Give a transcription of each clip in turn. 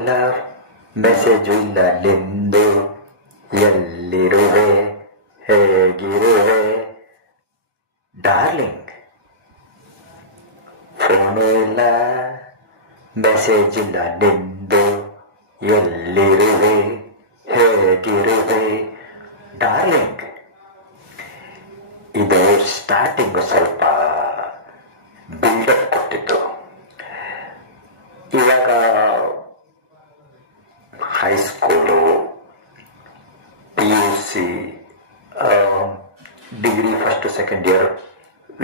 ಇಲ್ಲ ಮೆಸೇಜು ಇಲ್ಲ ನಿಂದು, ಎಲ್ಲಿರುವೆ ಹೇಗಿರುವೆ ಡಾರ್ಲಿಂಗ್. ಫೋನು ಇಲ್ಲ ಮೆಸೇಜ್ ಇಲ್ಲ ನಿಂದು, ಎಲ್ಲಿರುವೆ ಹೇಗಿರುವೆ ಡಾರ್ಲಿಂಗ್. ಇದು ಸ್ಟಾರ್ಟಿಂಗು ಸ್ವಲ್ಪ ಬಿಲ್ಡಪ್ ಕೊಟ್ಟಿತ್ತು. ಇವಾಗ high school, PUC, degree first second year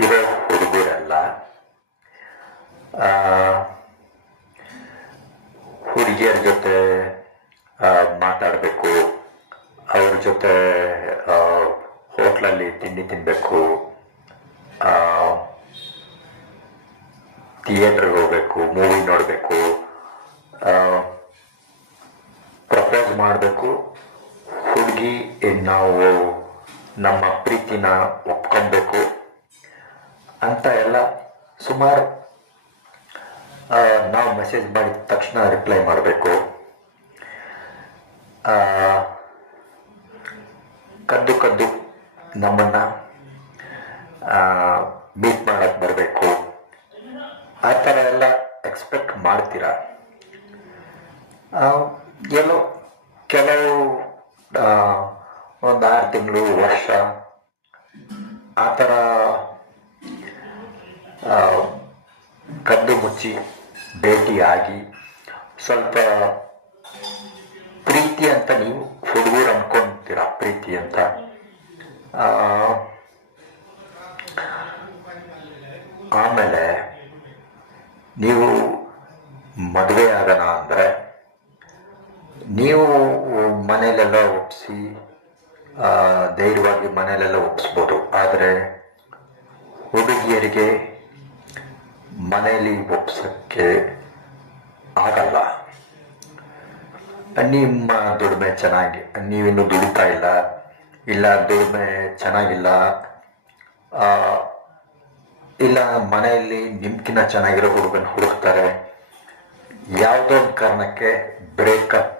ಇರೋ ಹುಡುಗರೆಲ್ಲ ಹುಡುಗಿಯರ ಜೊತೆ ಮಾತಾಡಬೇಕು, ಅವ್ರ ಜೊತೆ ಹೋಟ್ಲಲ್ಲಿ ತಿಂಡಿ ತಿನ್ನಬೇಕು, ಥಿಯೇಟ್ರಿಗೆ ಹೋಗ್ಬೇಕು, ಮೂವಿ ನೋಡಬೇಕು, ಪ್ರಪೋಸ್ ಮಾಡಬೇಕು, ಹುಡುಗಿ ನಾವು ನಮ್ಮ ಪ್ರೀತಿನ ಒಪ್ಕೊಬೇಕು ಅಂತ ಎಲ್ಲ ಸುಮಾರು ನಾವು ಮೆಸೇಜ್ ಮಾಡಿದ ತಕ್ಷಣ ರಿಪ್ಲೈ ಮಾಡಬೇಕು, ಕದ್ದು ಕದ್ದು ನಮ್ಮನ್ನು ಮೀಟ್ ಮಾಡಕ್ಕೆ ಬರಬೇಕು, ಆ ಥರ ಎಲ್ಲ ಎಕ್ಸ್ಪೆಕ್ಟ್ ಮಾಡ್ತೀರ. ಎಲ್ಲೋ ಕೆಲವು ಒಂದು 6 ತಿಂಗಳು, ವರ್ಷ ಆ ಥರ ಕದ್ದು ಮುಚ್ಚಿ ಭೇಟಿಯಾಗಿ ಸ್ವಲ್ಪ ಪ್ರೀತಿ ಅಂತ ನೀವು ಹುಡುಗರು ಅನ್ಕೊಂತೀರ, ಪ್ರೀತಿ ಅಂತ. ಆಮೇಲೆ ನೀವು ಮದುವೆ ಆಗೋಣ ಅಂದರೆ ನೀವು ಮನೇಲೆಲ್ಲ ಒಪ್ಪಿಸಿ ಧೈರ್ಯವಾಗಿ ಮನೇಲೆಲ್ಲ ಒಪ್ಪಿಸ್ಬೋದು. ಆದರೆ ಹುಡುಗಿಯರಿಗೆ ಮನೆಯಲ್ಲಿ ಒಪ್ಸೋಕ್ಕೆ ಆಗಲ್ಲ. ನಿಮ್ಮ ದುಡಿಮೆ ಚೆನ್ನಾಗಿ, ನೀವಿನ್ನೂ ದುಡಿತಾ ಇಲ್ಲ ದುಡಿಮೆ ಚೆನ್ನಾಗಿಲ್ಲ, ಇಲ್ಲ ಮನೆಯಲ್ಲಿ ನಿಮ್ಗಿನ್ನ ಚೆನ್ನಾಗಿರೋ ಹುಡುಗನ ಹುಡುಕ್ತಾರೆ, ಯಾವುದೋ ಒಂದು ಕಾರಣಕ್ಕೆ ಬ್ರೇಕಪ್